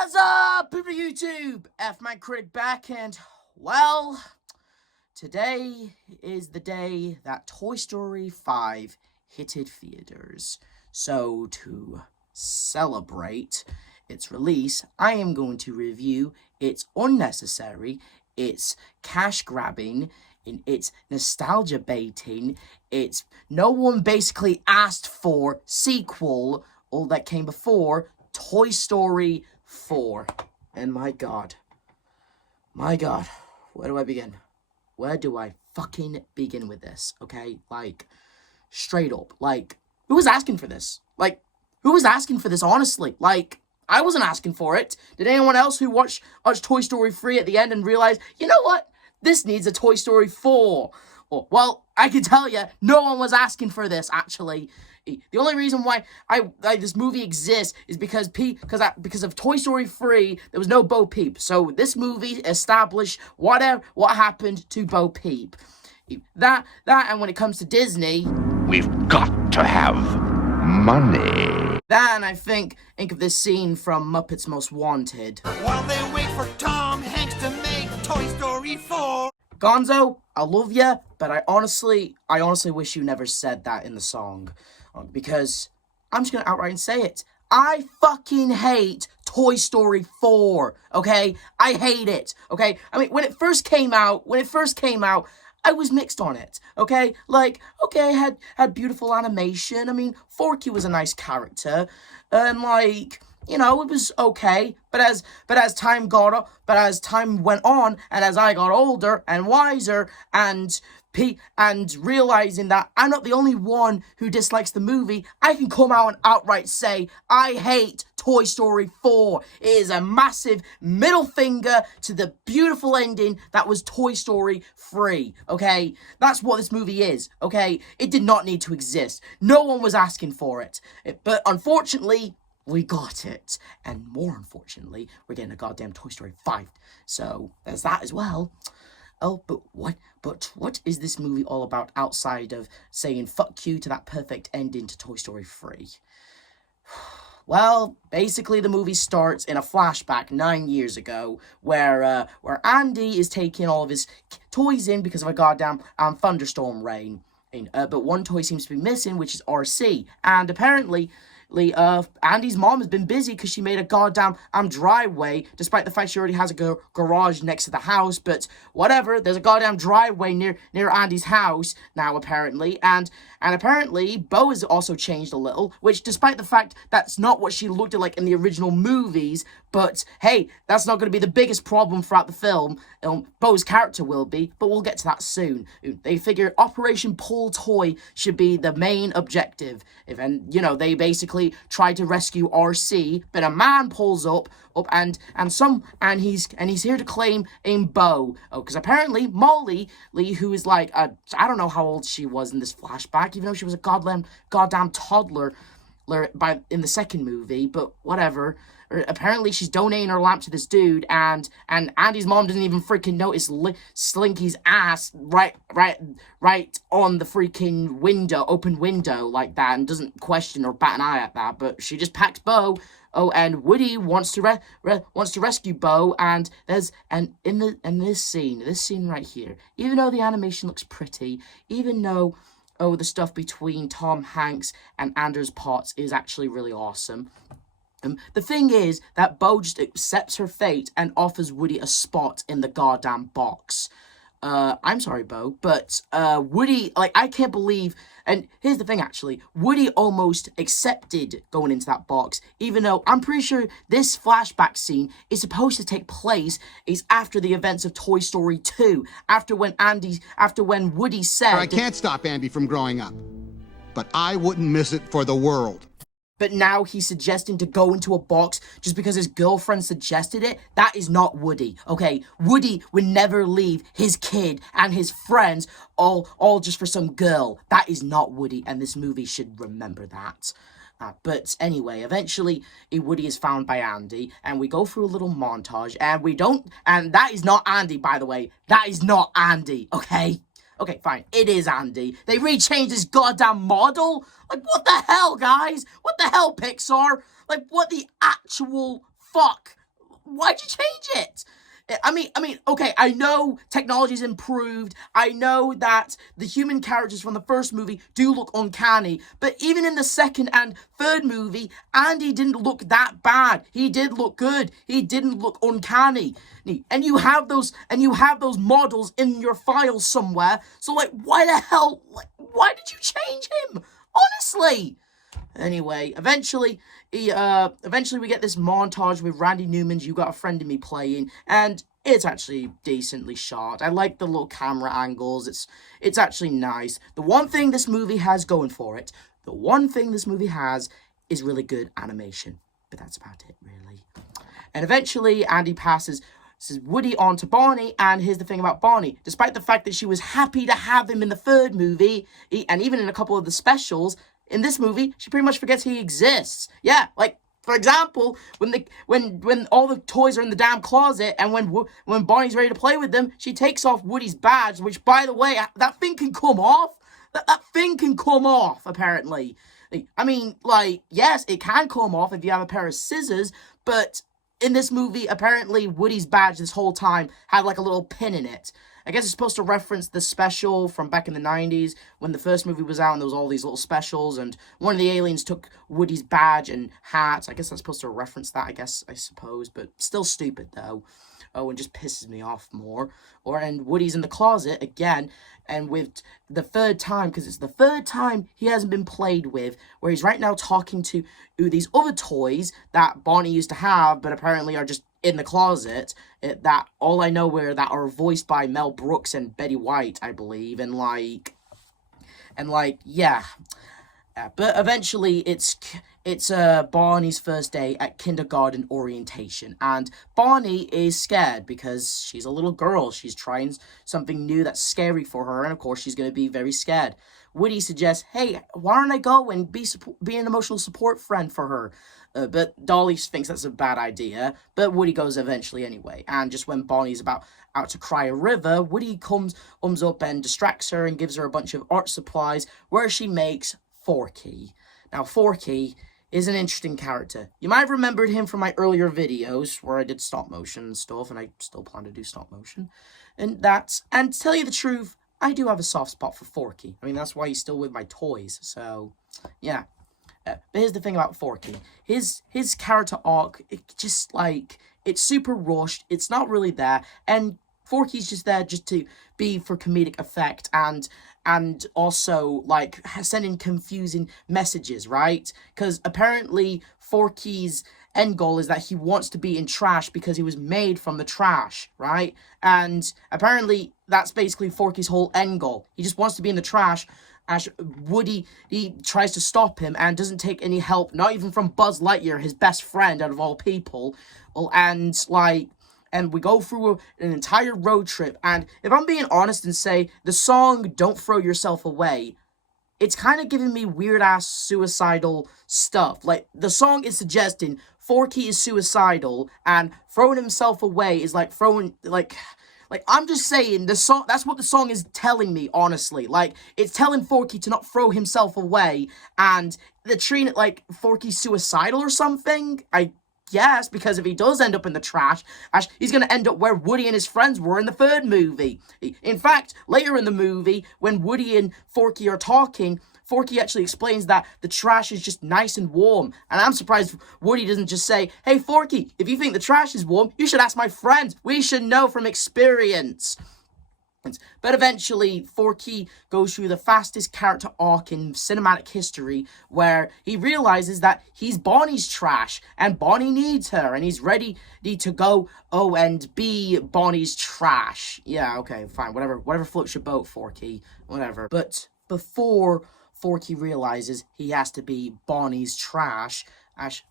What's up, people of YouTube? F-Man Critic back, and, well, today is the day that Toy Story 5 hitted theaters. So, to celebrate its release, I am going to review its unnecessary, its cash-grabbing, it's nostalgia baiting, it's no one basically asked for sequel, all that came before, Toy Story 4. And my god, where do I begin? Where do I fucking begin with this, okay? Like, straight up, like, who was asking for this? Like, who was asking for this, honestly? Like, I wasn't asking for it. Did anyone else who watched Toy Story 3 at the end and realized, you know what? This needs a Toy Story 4. Oh, well, I can tell you, no one was asking for this, actually. The only reason why this movie exists is because of Toy Story 3, there was no Bo Peep. So this movie established what happened to Bo Peep. That and when it comes to Disney, we've got to have money. Then I think of this scene from Muppets Most Wanted. While they wait for Tom Hanks to make Toy Story 4. Gonzo, I love ya, but I honestly wish you never said that in the song. Because I'm just gonna outright say it. I fucking hate Toy Story 4, okay? I hate it, okay? I mean, when it first came out, I was mixed on it, okay? Like, okay, had beautiful animation. I mean, Forky was a nice character, and like, you know, it was okay. But as time went on, and as I got older and wiser, and realizing that I'm not the only one who dislikes the movie, I can come out and outright say, I hate Toy Story 4. It is a massive middle finger to the beautiful ending that was Toy Story 3, okay? That's what this movie is, okay? It did not need to exist. No one was asking for it. But unfortunately, we got it. And more unfortunately, we're getting a goddamn Toy Story 5. So, there's that as well. Oh, but what is this movie all about outside of saying fuck you to that perfect ending to Toy Story 3? Well, basically the movie starts in a flashback 9 years ago where Andy is taking all of his toys in because of a goddamn thunderstorm rain. But one toy seems to be missing, which is RC. And apparently, Andy's mom has been busy because she made a goddamn driveway, despite the fact she already has a garage next to the house. But whatever, there's a goddamn driveway near Andy's house now, apparently. And apparently, Bo has also changed a little, which, despite the fact that's not what she looked like in the original movies, but hey, that's not going to be the biggest problem throughout the film. Bo's character will be, but we'll get to that soon. They figure Operation Pull Toy should be the main objective. They basically try to rescue RC, but a man pulls up and he's here to claim Bo. Oh, because apparently Molly, who is like I don't know how old she was in this flashback, even though she was a goddamn toddler in the second movie, but whatever. Apparently she's donating her lamp to this dude, and Andy's mom doesn't even freaking notice Slinky's ass right on the freaking open window like that, and doesn't question or bat an eye at that, but she just packs Bo. Oh, and Woody wants to rescue Bo, and in this scene right here, even though the animation looks pretty, even though the stuff between Tom Hanks and Anders Potts is actually really awesome. The thing is that Bo just accepts her fate and offers Woody a spot in the goddamn box. I'm sorry, Bo, but Woody, like, I can't believe, and here's the thing, actually, Woody almost accepted going into that box, even though I'm pretty sure this flashback scene is supposed to take place after the events of Toy Story 2, after when Woody said, I can't stop Andy from growing up, but I wouldn't miss it for the world. But now he's suggesting to go into a box just because his girlfriend suggested it. That is not Woody, okay? Woody would never leave his kid and his friends all just for some girl. That is not Woody, and this movie should remember that. But anyway, eventually, Woody is found by Andy, and we go through a little montage, and that is not Andy, by the way. That is not Andy, okay? Okay, fine. It is Andy. They rechanged his goddamn model? Like, what the hell, guys? What the hell, Pixar? Like, what the actual fuck? why'd you change it? I mean, okay, I know technology's improved. I know that the human characters from the first movie do look uncanny, but even in the second and third movie, Andy didn't look that bad. He did look good. He didn't look uncanny. And you have those models in your files somewhere. So like, why the hell? Like, why did you change him? Honestly. Anyway, eventually we get this montage with Randy Newman's "You Got a Friend in Me" playing, and it's actually decently shot. I like the little camera angles. It's actually nice. The one thing this movie has going for it, is really good animation. But that's about it, really. And eventually, Andy passes Woody on to Bonnie, and here's the thing about Bonnie. Despite the fact that she was happy to have him in the third movie, and even in a couple of the specials, in this movie, she pretty much forgets he exists. Yeah, like, for example, when all the toys are in the damn closet, and when Bonnie's ready to play with them, she takes off Woody's badge, which, by the way, that thing can come off. That thing can come off, apparently. I mean, like, yes, it can come off if you have a pair of scissors, but in this movie, apparently, Woody's badge this whole time had, like, a little pin in it. I guess it's supposed to reference the special from back in the 90s when the first movie was out and there was all these little specials and one of the aliens took Woody's badge and hat. I guess that's supposed to reference that, I suppose, but still stupid, though. Oh, and just pisses me off more. And Woody's in the closet again, and with the third time, because it's the third time he hasn't been played with, where he's right now talking to these other toys that Bonnie used to have, but apparently are just in the closet, that all I know were that are voiced by Mel Brooks and Betty White, I believe, and yeah. But eventually, it's Bonnie's first day at kindergarten orientation, and Bonnie is scared because she's a little girl. She's trying something new that's scary for her, and of course, she's going to be very scared. Woody suggests, hey, why don't I go and be an emotional support friend for her? But Dolly thinks that's a bad idea, but Woody goes eventually anyway. And just when Bonnie's about to cry a river, Woody comes up and distracts her and gives her a bunch of art supplies, where she makes Forky. Now, Forky is an interesting character. You might have remembered him from my earlier videos, where I did stop motion and stuff, and I still plan to do stop motion. And to tell you the truth, I do have a soft spot for Forky. I mean, that's why he's still with my toys, so, yeah. But here's the thing about Forky. His character arc, it's super rushed. It's not really there. And Forky's just there just to be for comedic effect and also, like, sending confusing messages, right? Because apparently Forky's end goal is that he wants to be in trash because he was made from the trash, right? And apparently that's basically Forky's whole end goal. He just wants to be in the trash. Woody, he tries to stop him and doesn't take any help, not even from Buzz Lightyear, his best friend out of all people. And we go through an entire road trip, and if I'm being honest and say, the song Don't Throw Yourself Away, it's kind of giving me weird-ass suicidal stuff. Like, the song is suggesting Forky is suicidal, and throwing himself away is like throwing, like, I'm just saying, the song, that's what the song is telling me, honestly. Like, it's telling Forky to not throw himself away, and they're treating it like Forky's suicidal or something. I guess, because if he does end up in the trash, he's going to end up where Woody and his friends were in the third movie. In fact, later in the movie, when Woody and Forky are talking, Forky actually explains that the trash is just nice and warm. And I'm surprised Woody doesn't just say, hey, Forky, if you think the trash is warm, you should ask my friends. We should know from experience. But eventually, Forky goes through the fastest character arc in cinematic history, where he realizes that he's Bonnie's trash, and Bonnie needs her, and he's ready to go, and be Bonnie's trash. Yeah, okay, fine, whatever floats your boat, Forky, whatever. But before Forky realizes he has to be Bonnie's trash,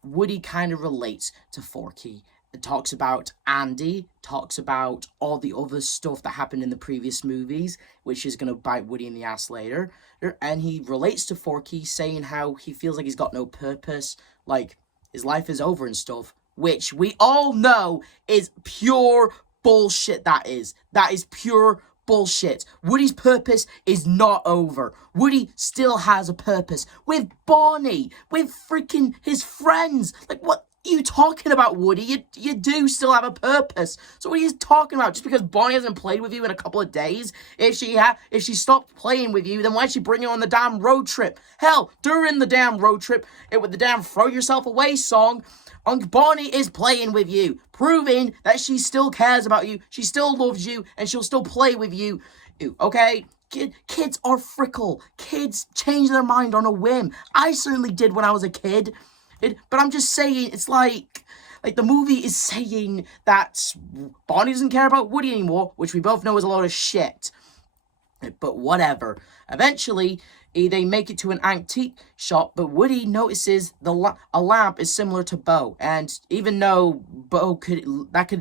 Woody kind of relates to Forky. It talks about Andy, talks about all the other stuff that happened in the previous movies, which is going to bite Woody in the ass later. And he relates to Forky, saying how he feels like he's got no purpose, like his life is over and stuff, which we all know is pure bullshit. That is pure bullshit. Woody's purpose is not over. Woody still has a purpose with Bonnie, with freaking his friends. Like, what? you talking about, Woody? You do still have a purpose. So what are you talking about? Just because Bonnie hasn't played with you in a couple of days? If she stopped playing with you, then why'd she bring you on the damn road trip? Hell, during the damn road trip, with the damn Throw Yourself Away song, Bonnie is playing with you, proving that she still cares about you, she still loves you, and she'll still play with you. Okay? Kids are fickle. Kids change their mind on a whim. I certainly did when I was a kid. But I'm just saying, it's like the movie is saying that Bonnie doesn't care about Woody anymore, which we both know is a load of shit. But whatever. Eventually, they make it to an antique shop, but Woody notices a lamp is similar to Bo, and even though Bo could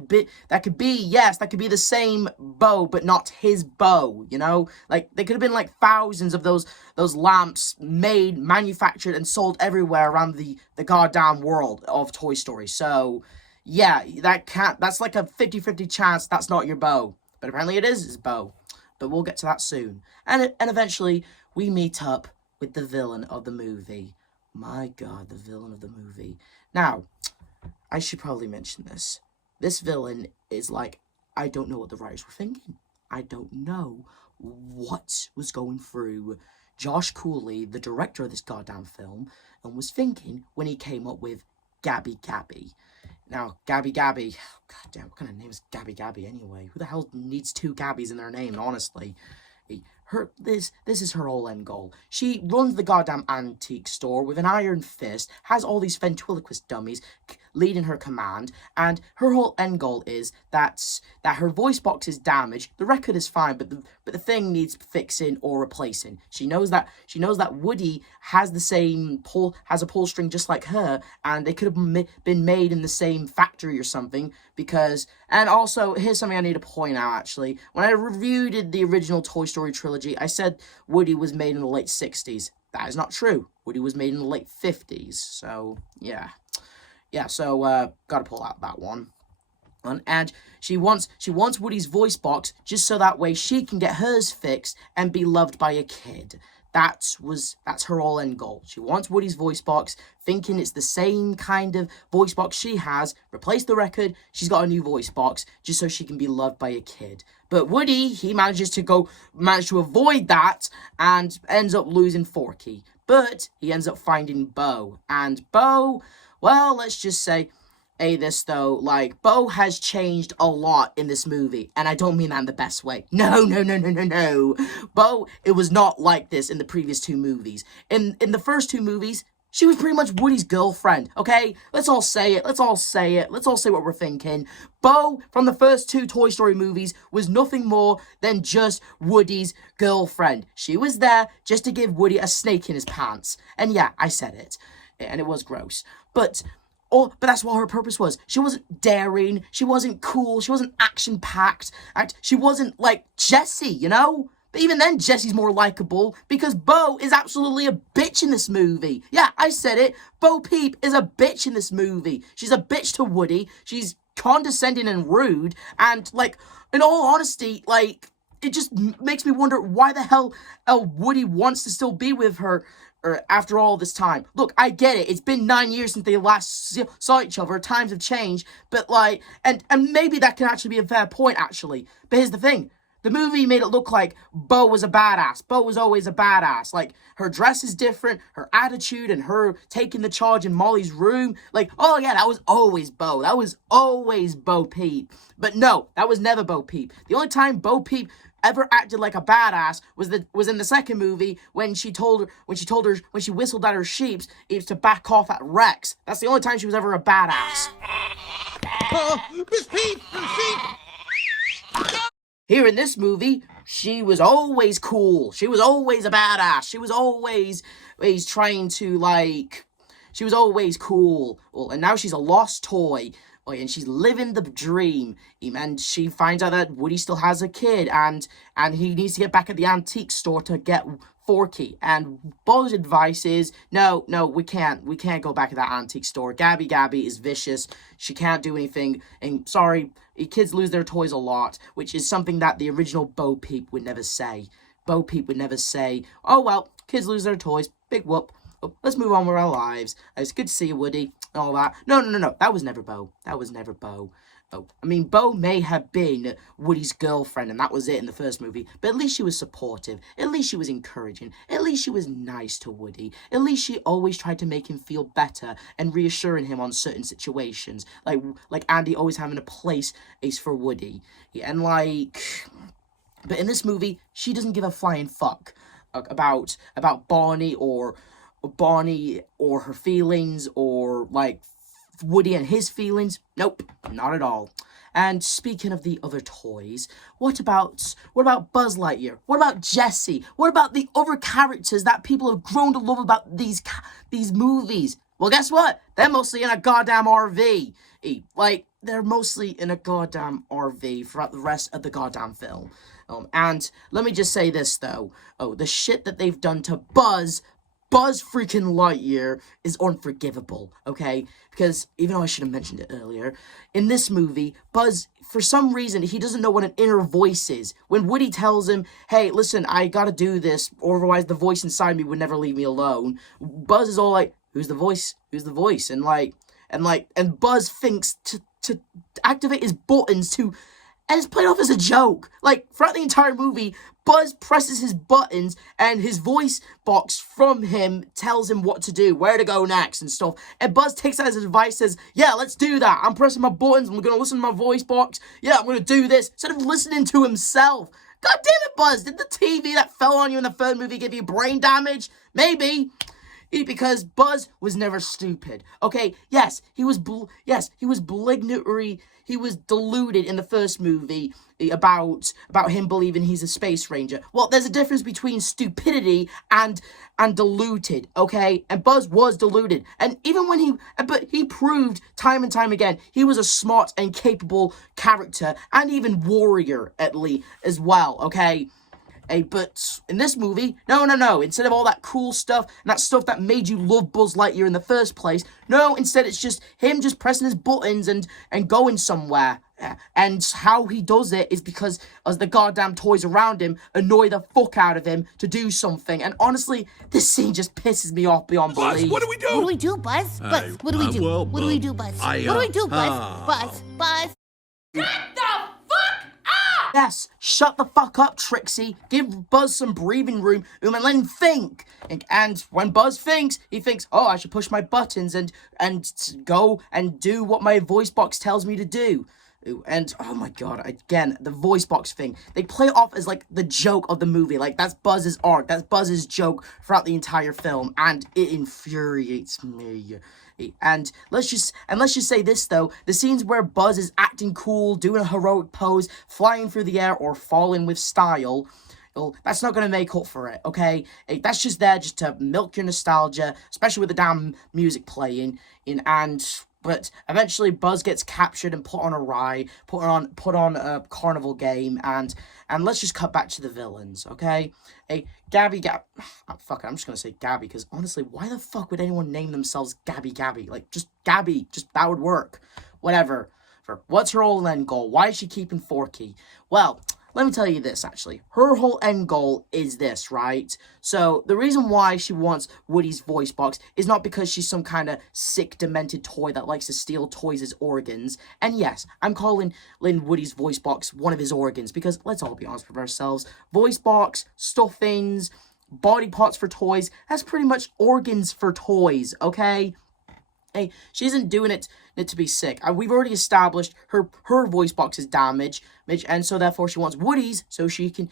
be the same Bo, but not his Bo, you know, like there could have been like thousands of those lamps made, manufactured, and sold everywhere around the goddamn world of Toy Story. So yeah, that's like a 50-50 chance that's not your Bo, but apparently it is his Bo. But we'll get to that soon. And eventually, we meet up with the villain of the movie. My God, the villain of the movie. Now, I should probably mention this. This villain is like, I don't know what the writers were thinking. I don't know what was going through Josh Cooley, the director of this goddamn film, and was thinking when he came up with Gabby Gabby. Now, Gabby Gabby, god damn, what kind of name is Gabby Gabby anyway? Who the hell needs two Gabbies in their name, honestly? This is her whole end goal. She runs the goddamn antique store with an iron fist, has all these ventriloquist dummies leading her command, and her whole end goal is that her voice box is damaged. The record is fine, but the thing needs fixing or replacing. She knows that Woody has has a pull string just like her, and they could have been made in the same factory or something. And also, here's something I need to point out, actually. When I reviewed the original Toy Story trilogy, I said Woody was made in the late 60s. That is not true. Woody was made in the late 50s. So, yeah. Yeah, so, gotta pull out that one. And she wants Woody's voice box just so that way she can get hers fixed and be loved by a kid. That's her all end goal. She wants Woody's voice box, thinking it's the same kind of voice box she has. Replace the record, she's got a new voice box, just so she can be loved by a kid. But Woody, he manages to avoid that and ends up losing Forky. But he ends up finding Bo. And Bo, well, let's just say, Bo has changed a lot in this movie, and I don't mean that in the best way. No. Bo, it was not like this in the previous two movies. In the first two movies, she was pretty much Woody's girlfriend, okay? Let's all say it. Let's all say what we're thinking. Bo, from the first two Toy Story movies, was nothing more than just Woody's girlfriend. She was there just to give Woody a snake in his pants. And yeah, I said it. And it was gross. But that's what her purpose was. She wasn't daring. She wasn't cool. She wasn't action-packed. She wasn't like Jessie, you know? But even then, Jessie's more likable because Bo is absolutely a bitch in this movie. Yeah, I said it. Bo Peep is a bitch in this movie. She's a bitch to Woody. She's condescending and rude. And, like, in all honesty, like, it just makes me wonder why the hell Woody wants to still be with her after all this time. Look, I get it. It's been 9 years since they last saw each other. Times have changed. But, like, and maybe that can actually be a fair point, actually. But here's the thing. The movie made it look like Bo was a badass. Bo was always a badass. Like, her dress is different, her attitude, and her taking the charge in Molly's room. Like, oh yeah, that was always Bo. That was always Bo Peep. But no, that was never Bo Peep. The only time Bo Peep ever acted like a badass was in the second movie when she whistled at her sheeps, it was to back off at Rex. That's the only time she was ever a badass. Miss Peep! Sheep! Here in this movie, she was always cool. She was always a badass. She was always trying to, like, she was always cool. Well, and now she's a lost toy. Oh, and she's living the dream. And she finds out that Woody still has a kid. And he needs to get back at the antique store to get Forky. And Bo's advice is, no, we can't. We can't go back to that antique store. Gabby is vicious. She can't do anything. And sorry, kids lose their toys a lot, which is something that the original Bo Peep would never say. Bo Peep would never say, oh, well, kids lose their toys. Big whoop. Oh, let's move on with our lives. It's good to see you, Woody. all that. No. That was never Bo. Oh, I mean, Bo may have been Woody's girlfriend, and that was it in the first movie, but at least she was supportive. At least she was encouraging. At least she was nice to Woody. At least she always tried to make him feel better and reassuring him on certain situations. Like Andy always having a place is for Woody. And but in this movie, she doesn't give a flying fuck about Barney or her feelings, or Woody and his feelings. Nope, not at all. And speaking of the other toys, what about Buzz Lightyear? What about Jessie? What about the other characters that people have grown to love about these movies? Well, guess what? They're mostly in a goddamn RV. They're mostly in a goddamn RV throughout the rest of the goddamn film. And let me just say this, though. The shit that they've done to Buzz freaking Lightyear is unforgivable, okay? Because, even though I should have mentioned it earlier, in this movie, Buzz, for some reason, he doesn't know what an inner voice is. When Woody tells him, hey, listen, I gotta do this, or otherwise the voice inside me would never leave me alone, Buzz is all like, who's the voice? Who's the voice? And Buzz thinks to activate his buttons to... And it's played off as a joke. Throughout the entire movie, Buzz presses his buttons and his voice box from him tells him what to do, where to go next and stuff. And Buzz takes that as advice, says, yeah, let's do that. I'm pressing my buttons. I'm going to listen to my voice box. Yeah, I'm going to do this. Instead of listening to himself. God damn it, Buzz. Did the TV that fell on you in the third movie give you brain damage? Maybe. Because Buzz was never stupid. Okay, yes, he was he was deluded in the first movie about him believing he's a space ranger. Well, there's a difference between stupidity and deluded, okay? And Buzz was deluded. And even but he proved time and time again he was a smart and capable character and even warrior at least as well, okay? But in this movie, no. Instead of all that cool stuff and that stuff that made you love Buzz Lightyear in the first place, no, instead it's just him just pressing his buttons and going somewhere. And how he does it is because as the goddamn toys around him annoy the fuck out of him to do something. And honestly, this scene just pisses me off beyond belief. Buzz, what do we do? What do we do, Buzz? Buzz, what do we do? Well, what do we do, Buzz? What do we do, Buzz? Buzz? Yes, shut the fuck up, Trixie. Give Buzz some breathing room and let him think. And when Buzz thinks, he thinks, oh, I should push my buttons and go and do what my voice box tells me to do. And, oh my god, again, the voice box thing. They play it off as, the joke of the movie. That's Buzz's arc. That's Buzz's joke throughout the entire film. And it infuriates me. And let's just say this, though. The scenes where Buzz is acting cool, doing a heroic pose, flying through the air, or falling with style, well, that's not going to make up for it, okay? That's just there just to milk your nostalgia, especially with the damn music playing. But eventually Buzz gets captured and put on a ride, put on a carnival game, and let's just cut back to the villains, okay? Gabby, fuck it, I'm just gonna say Gabby, because honestly, why the fuck would anyone name themselves Gabby? Just Gabby, that would work. Whatever. What's her whole end goal? Why is she keeping Forky? Well, let me tell you this, actually. Her whole end goal is this, right? So, the reason why she wants Woody's voice box is not because she's some kind of sick, demented toy that likes to steal toys' organs. And yes, I'm calling Woody's voice box one of his organs, because let's all be honest with ourselves. Voice box, stuffings, body parts for toys, that's pretty much organs for toys, okay? She isn't doing it to be sick. We've already established her voice box is damaged, and so therefore she wants Woody's so she can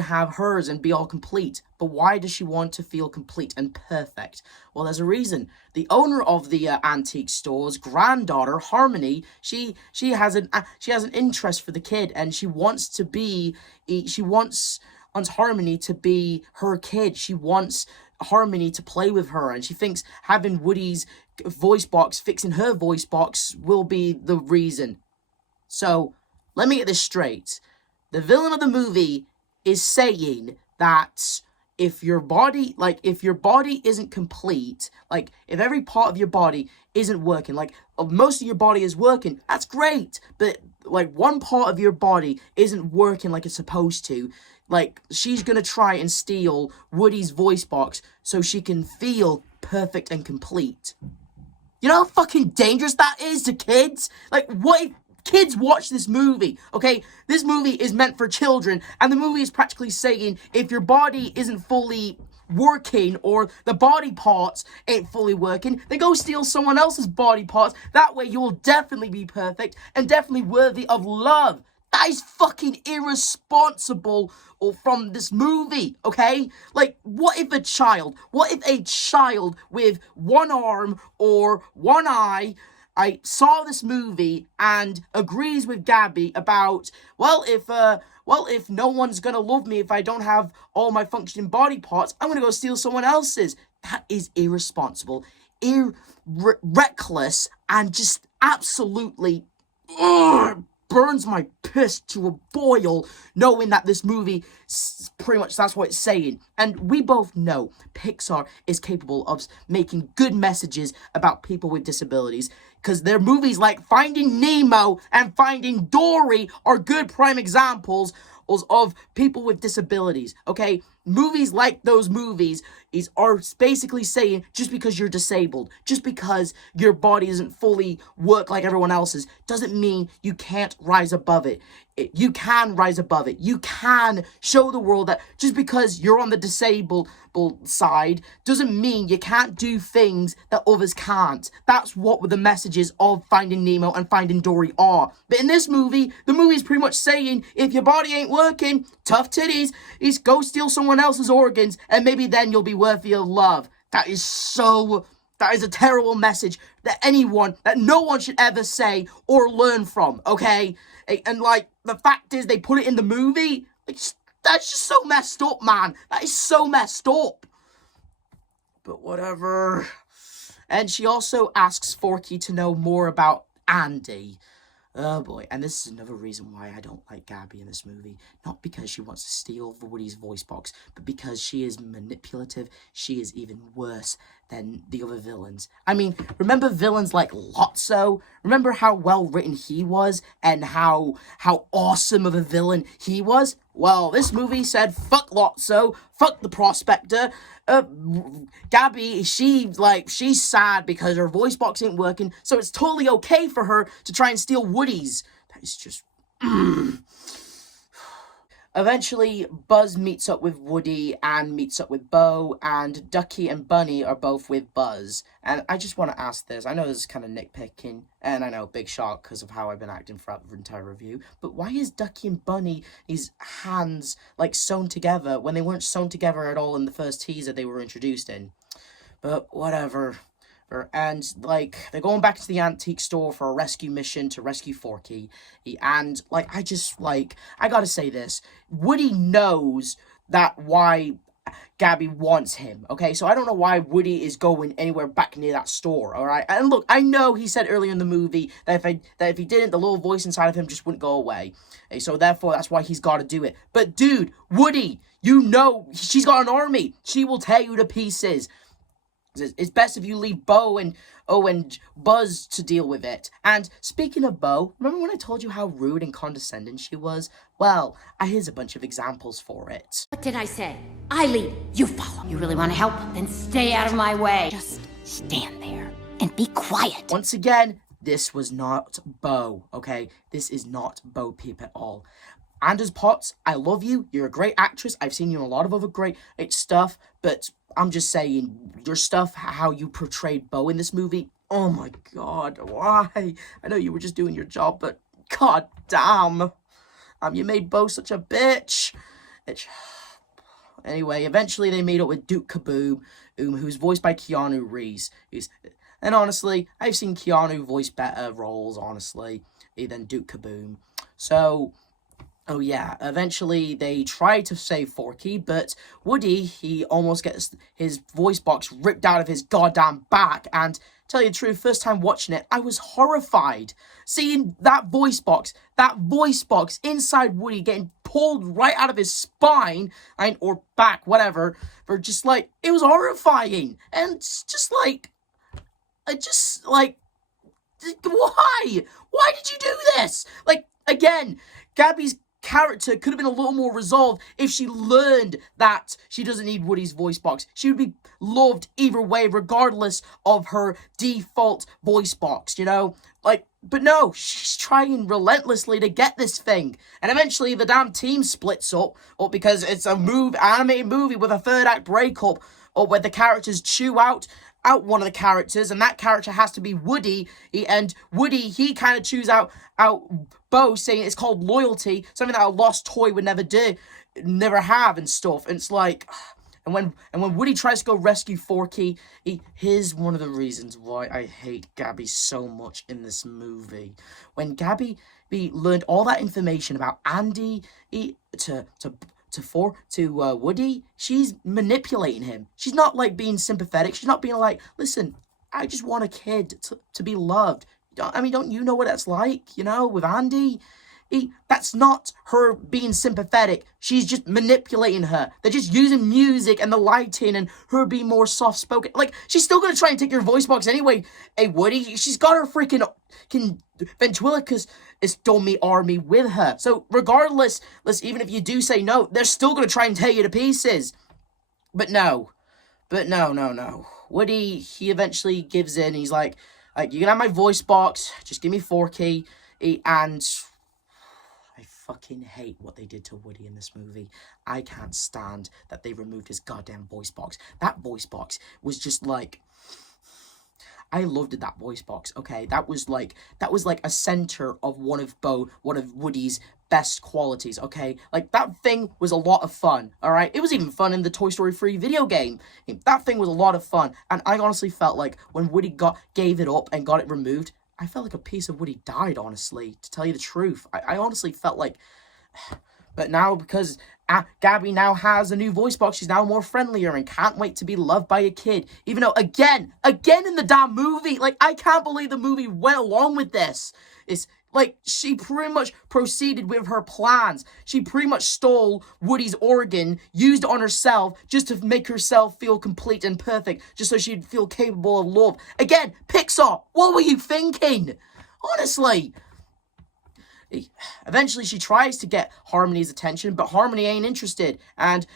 have hers and be all complete. But why does she want to feel complete and perfect? Well, there's a reason. The owner of the antique store's granddaughter, Harmony, she has an interest for the kid, and she wants Harmony to be her kid. She wants Harmony to play with her, and she thinks having Woody's voice box fixing her voice box will be the reason. So, let me get this straight. The villain of the movie is saying that if your body isn't complete, if every part of your body isn't working, most of your body is working, that's great, but one part of your body isn't working like it's supposed to, she's gonna try and steal Woody's voice box so she can feel perfect and complete. You know how fucking dangerous that is to kids? Like, what if kids watch this movie, okay? This movie is meant for children, and the movie is practically saying if your body isn't fully working or the body parts ain't fully working, then go steal someone else's body parts. That way you will definitely be perfect and definitely worthy of love. That is fucking irresponsible from this movie, okay? Like, what if a child with one arm or one eye, I saw this movie and agrees with Gabby about, well, if no one's gonna love me if I don't have all my functioning body parts, I'm gonna go steal someone else's. That is irresponsible, reckless, and just absolutely burns my piss to a boil, knowing that this movie, pretty much that's what it's saying. And we both know Pixar is capable of making good messages about people with disabilities, because their movies like Finding Nemo and Finding Dory are good prime examples of people with disabilities, okay? Movies like those movies are basically saying, just because you're disabled, just because your body doesn't fully work like everyone else's, doesn't mean you can't rise above it. You can rise above it. You can show the world that just because you're on the disabled side doesn't mean you can't do things that others can't. That's what the messages of Finding Nemo and Finding Dory are. But in this movie, the movie's pretty much saying, if your body ain't working, tough titties, go steal someone else's organs, and maybe then you'll be worthy of love. That is a terrible message that no one should ever say or learn from, okay? And, like, the fact is, they put it in the movie. That's just so messed up, man. That is so messed up. But whatever. And she also asks Forky to know more about Andy. Oh boy, and this is another reason why I don't like Gabby in this movie. Not because she wants to steal Woody's voice box, but because she is manipulative. She is even worse than the other villains. I mean, remember villains like Lotso? Remember how well written he was and how awesome of a villain he was? Well, this movie said, fuck Lotso, fuck the Prospector. Gabby, she's sad because her voice box ain't working, so it's totally okay for her to try and steal Woody's. That is just... Eventually, Buzz meets up with Woody and meets up with Bo, and Ducky and Bunny are both with Buzz. And I just want to ask this. I know this is kind of nitpicking, and I know, big shock because of how I've been acting throughout the entire review, but why is Ducky and Bunny's hands, like, sewn together when they weren't sewn together at all in the first teaser they were introduced in? But whatever. And, like, they're going back to the antique store for a rescue mission to rescue Forky. And, like, I gotta say this. Woody knows why Gabby wants him, okay? So I don't know why Woody is going anywhere back near that store, alright? And look, I know he said earlier in the movie that if he didn't, the little voice inside of him just wouldn't go away. Okay, so therefore, that's why he's gotta do it. But, dude, Woody, you know, she's got an army. She will tear you to pieces. It's best if you leave Bo and Buzz to deal with it. And speaking of Bo, remember when I told you how rude and condescending she was? Well, here's a bunch of examples for it. What did I say? I lead, you follow. You really want to help? Then stay out of my way. Just stand there and be quiet. Once again, this was not Bo, okay? This is not Bo Peep at all. Anders Potts, I love you. You're a great actress. I've seen you in a lot of other great stuff, but I'm just saying, your stuff, how you portrayed Bo in this movie, oh my god, why? I know you were just doing your job, but god damn. You made Bo such a bitch. Anyway, eventually they meet up with Duke Kaboom, who's voiced by Keanu Reeves. And honestly, I've seen Keanu voice better roles, honestly, than Duke Kaboom. So... oh yeah, eventually they try to save Forky, but Woody, he almost gets his voice box ripped out of his goddamn back, and tell you the truth, first time watching it, I was horrified. Seeing that voice box inside Woody getting pulled right out of his spine, or back, whatever, for just like, it was horrifying, and why? Why did you do this? Like, again, Gabby's character could have been a little more resolved if she learned that she doesn't need Woody's voice box. She would be loved either way, regardless of her default voice box, you know? Like, but no, she's trying relentlessly to get this thing. And eventually the damn team splits up because it's a animated movie with a third act breakup, or where the characters chew out one of the characters, and that character has to be Woody. And Woody, he kind of chews out Bo, saying it's called loyalty, something that a lost toy would never have and stuff. And it's like, and when Woody tries to go rescue Forky, here's one of the reasons why I hate Gabby so much in this movie. When Gabby learned all that information about Andy to Woody, she's manipulating him. She's not like being sympathetic. She's not being like, listen, I just want a kid to be loved. Don't you know what that's like, you know, with Andy? That's not her being sympathetic. She's just manipulating her. They're just using music and the lighting and her being more soft-spoken. Like, she's still going to try and take your voice box anyway. Hey, Woody, she's got her freaking ventriloquist dummy army with her. So regardless, even if you do say no, they're still going to try and tear you to pieces. But no. Woody, he eventually gives in. He's like, you can have my voice box. Just give me Forky. And I fucking hate what they did to Woody in this movie. I can't stand that they removed his goddamn voice box. That voice box was just like, I loved that voice box, okay? That was like a center of one of Woody's best qualities, okay? Like, that thing was a lot of fun, all right? It was even fun in the Toy Story 3 video game. That thing was a lot of fun, and I honestly felt like when Woody gave it up and got it removed, I felt like a piece of Woody died, honestly, to tell you the truth. I honestly felt like... But now, because Gabby now has a new voice box, she's now more friendlier and can't wait to be loved by a kid. Even though, again in the damn movie, like, I can't believe the movie went along with this. It's like, she pretty much proceeded with her plans. She pretty much stole Woody's organ, used it on herself, just to make herself feel complete and perfect, just so she'd feel capable of love. Again, Pixar, what were you thinking? Honestly. Eventually, she tries to get Harmony's attention, but Harmony ain't interested, and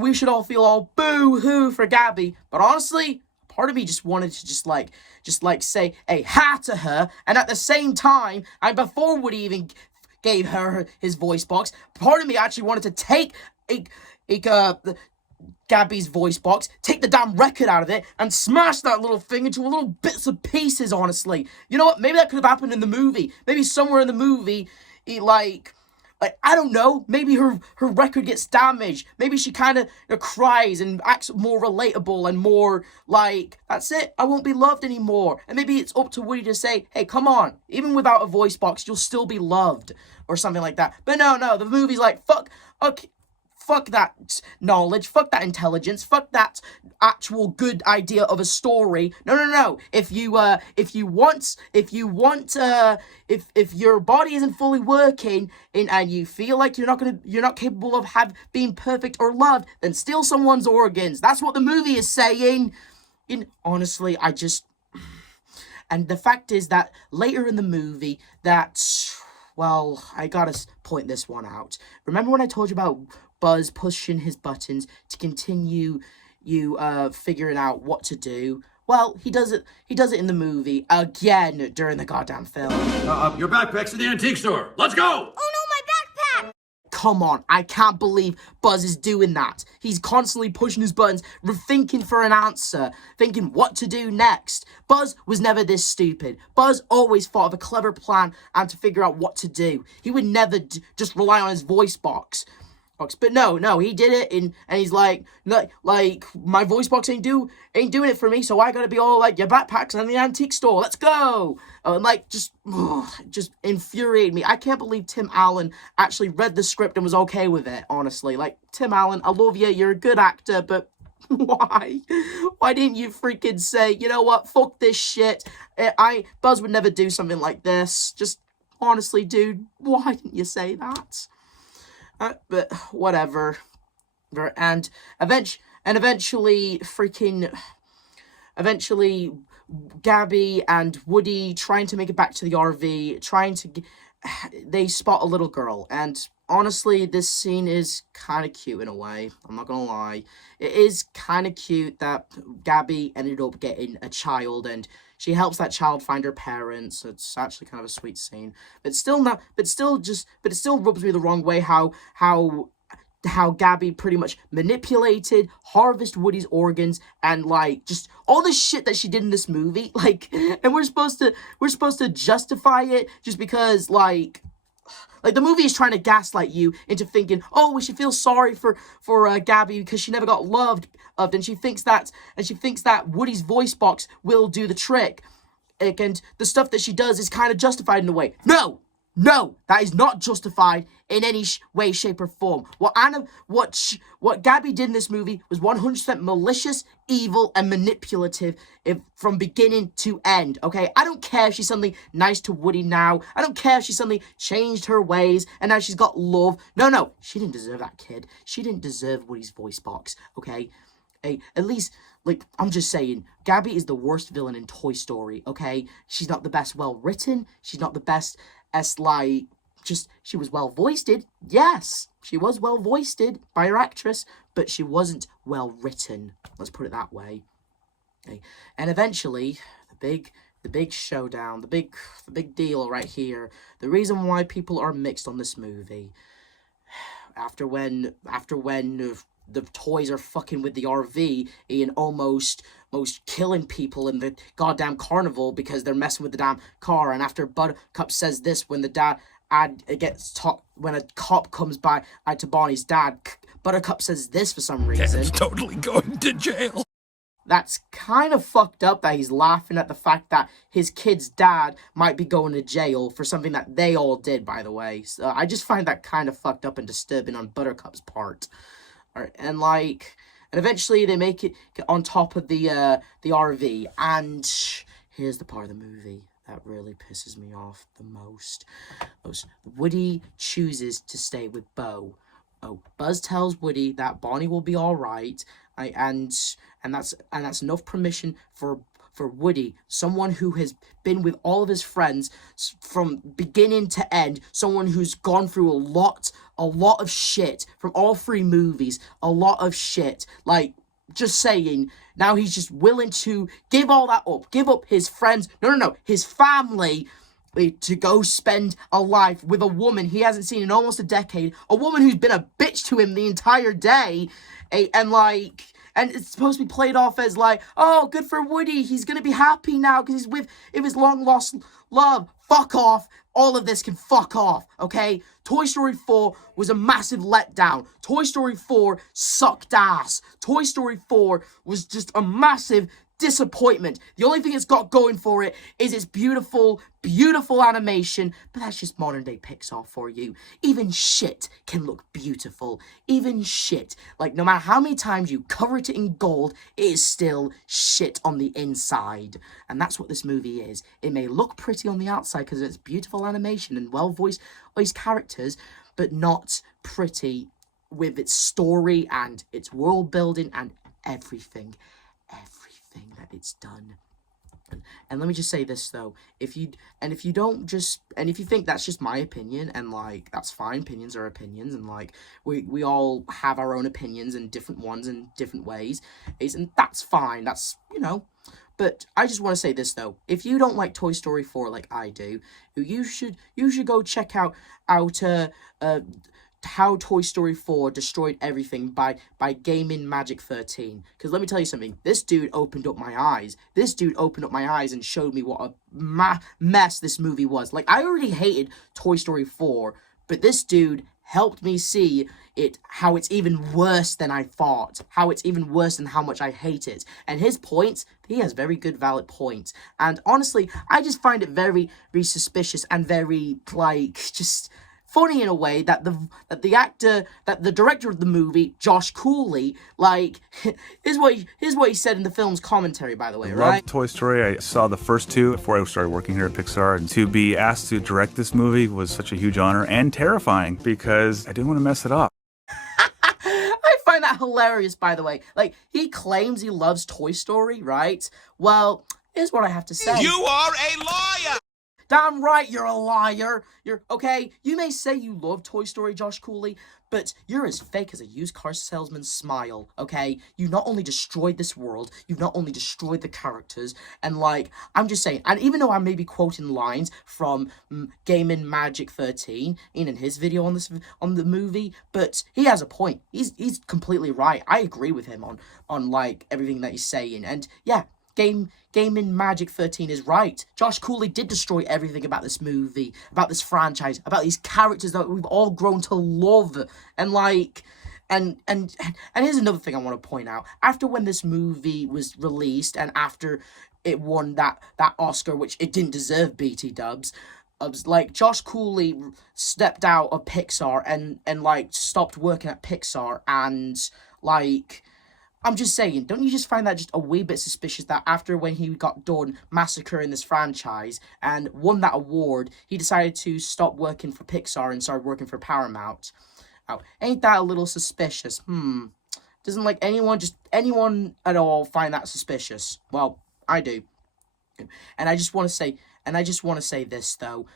we should all feel all boo-hoo for Gabby. But honestly, part of me just wanted to just like say a ha to her, and at the same time, and before Woody even gave her his voice box, part of me actually wanted to take Gabby's voice box, take the damn record out of it, and smash that little thing into little bits and pieces, honestly. You know what? Maybe that could have happened in the movie. Maybe somewhere in the movie, like I don't know, maybe her record gets damaged. Maybe she kind of cries and acts more relatable and more like, that's it, I won't be loved anymore. And maybe it's up to Woody to say, hey, come on, even without a voice box, you'll still be loved, or something like that. But no, the movie's like, fuck that knowledge, fuck that intelligence, fuck that actual good idea of a story. No. If your body isn't fully working and you feel like you're not capable of being perfect or loved, then steal someone's organs. That's what the movie is saying. Honestly, and the fact is that later in the movie well, I gotta point this one out. Remember when I told you about Buzz pushing his buttons to continue figuring out what to do? Well, he does it in the movie again during the goddamn film. Your backpack's in the antique store. Let's go! Oh no, my backpack! Come on, I can't believe Buzz is doing that. He's constantly pushing his buttons, thinking for an answer, thinking what to do next. Buzz was never this stupid. Buzz always thought of a clever plan and to figure out what to do. He would never just rely on his voice box. But no, he did it, and he's like my voice box ain't doing it for me, so I gotta be all like, your backpack's in the antique store, let's go. And just infuriated me. I can't believe Tim Allen actually read the script and was okay with it, honestly. Like, Tim Allen, I love you, you're a good actor, but why didn't you freaking say, you know what, fuck this shit, Buzz would never do something like this. Just honestly, dude, why didn't you say that? But whatever. And eventually Gabby and Woody trying to make it back to the RV, they spot a little girl, and honestly, this scene is kind of cute in a way. I'm not gonna lie. It is kind of cute that Gabby ended up getting a child, and she helps that child find her parents. It's actually kind of a sweet scene, but still not. But it still rubs me the wrong way how Gabby pretty much manipulated, harvested Woody's organs, and like just all the shit that she did in this movie. Like, and we're supposed to justify it just because like the movie is trying to gaslight you into thinking, oh, we should feel sorry for Gabby because she never got loved, and she thinks that Woody's voice box will do the trick, and the stuff that she does is kind of justified in a way. No, that is not justified in any way, shape, or form. What Gabby did in this movie was 100% malicious, evil, and manipulative from beginning to end, okay? I don't care if she's suddenly nice to Woody now. I don't care if she suddenly changed her ways and now she's got love. No, she didn't deserve that kid. She didn't deserve Woody's voice box, okay? Hey, at least, like, I'm just saying, Gabby is the worst villain in Toy Story, okay? She's not the best well-written. She's not the best as, like, she was well-voiced. Yes, she was well-voiced by her actress, but she wasn't well-written. Let's put it that way. Okay. And eventually, the big showdown, the big deal right here, the reason why people are mixed on this movie, after when the toys are fucking with the RV and almost killing people in the goddamn carnival because they're messing with the damn car. And after Buttercup says this, when when a cop comes by to Bonnie's dad, Buttercup says this for some reason. Dad's totally going to jail. That's kind of fucked up that he's laughing at the fact that his kid's dad might be going to jail for something that they all did, by the way. So I just find that kind of fucked up and disturbing on Buttercup's part. And eventually they make it on top of the RV, and here's the part of the movie that really pisses me off the most. Woody chooses to stay with Bo. Oh, Buzz tells Woody that Bonnie will be all right, and that's enough permission for Woody, someone who has been with all of his friends from beginning to end, someone who's gone through a lot of shit from all three movies, a lot of shit, like, just saying, now he's just willing to give all that up, give up his friends, his family, to go spend a life with a woman he hasn't seen in almost a decade, a woman who's been a bitch to him the entire day, and it's supposed to be played off as like, oh, good for Woody, he's gonna be happy now because he's with his long-lost love. Fuck off. All of this can fuck off, okay? Toy Story 4 was a massive letdown. Toy Story 4 sucked ass. Toy Story 4 was just a massive disappointment. The only thing it's got going for it is its beautiful animation, but that's just modern day Pixar for you. Even shit can look beautiful. Even shit. Like, no matter how many times you cover it in gold, it is still shit on the inside. And that's what this movie is. It may look pretty on the outside because of its beautiful animation and well-voiced characters, but not pretty with its story and its world building and everything that it's done. And let me just say this though, if you think that's just my opinion, and like, that's fine, opinions are opinions, and like, we all have our own opinions and different ones in different ways, and that's fine, that's, but I just want to say this though, if you don't like Toy Story 4 like I do, you should go check out How Toy Story 4 Destroyed Everything by Gaming Magic 13. Because let me tell you something, this dude opened up my eyes. This dude opened up my eyes and showed me what a mess this movie was. Like, I already hated Toy Story 4, but this dude helped me see how it's even worse than I thought. How it's even worse than how much I hate it. And his points, he has very good, valid points. And honestly, I just find it very, very suspicious and very, like, just funny in a way that the director of the movie, Josh Cooley, like, here's what he said in the film's commentary, by the way, right? I love Toy Story. I saw the first two before I started working here at Pixar, and to be asked to direct this movie was such a huge honor and terrifying because I didn't want to mess it up. I find that hilarious, by the way. Like, he claims he loves Toy Story, right? Well, here's what I have to say. You are a liar! Damn right you're a liar. You're okay. You may say you love Toy Story, Josh Cooley, but you're as fake as a used car salesman's smile, okay? You not only destroyed this world, you've not only destroyed the characters, and like, I'm just saying, and even though I may be quoting lines from Gaming Magic 13 in his video on the movie, but he has a point. He's completely right. I agree with him on like everything that he's saying, and yeah. Gaming Magic 13 is right. Josh Cooley did destroy everything about this movie, about this franchise, about these characters that we've all grown to love. And like, and here's another thing I want to point out. After when this movie was released and after it won that Oscar, which it didn't deserve, BT dubs, like Josh Cooley stepped out of Pixar and like stopped working at Pixar, and like, I'm just saying, don't you just find that just a wee bit suspicious that after when he got done massacring this franchise and won that award, he decided to stop working for Pixar and started working for Paramount? Oh, ain't that a little suspicious? Doesn't like anyone at all find that suspicious? Well, I do. And I just want to say this though.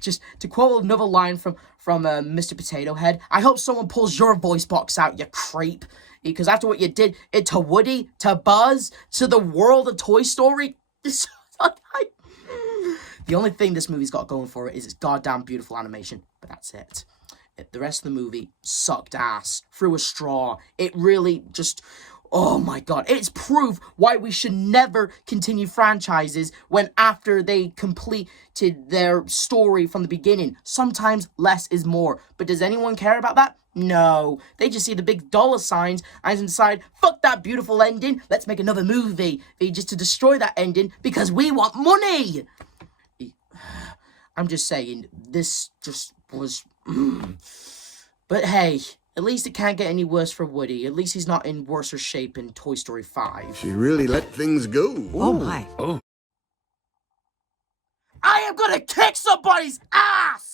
Just to quote another line from Mr. Potato Head, I hope someone pulls your voice box out, you creep. Because after what you did to Woody, to Buzz, to the world of Toy Story, the only thing this movie's got going for it is its goddamn beautiful animation. But that's it. The rest of the movie sucked ass through a straw. It really just... Oh my god, it's proof why we should never continue franchises when after they completed their story from the beginning. Sometimes less is more. But does anyone care about that? No. They just see the big dollar signs and decide, fuck that beautiful ending, let's make another movie. Just to destroy that ending because we want money. I'm just saying, this just was... But hey... At least it can't get any worse for Woody. At least he's not in worse shape in Toy Story 5. She really let things go. Oh, my. I am gonna kick somebody's ass!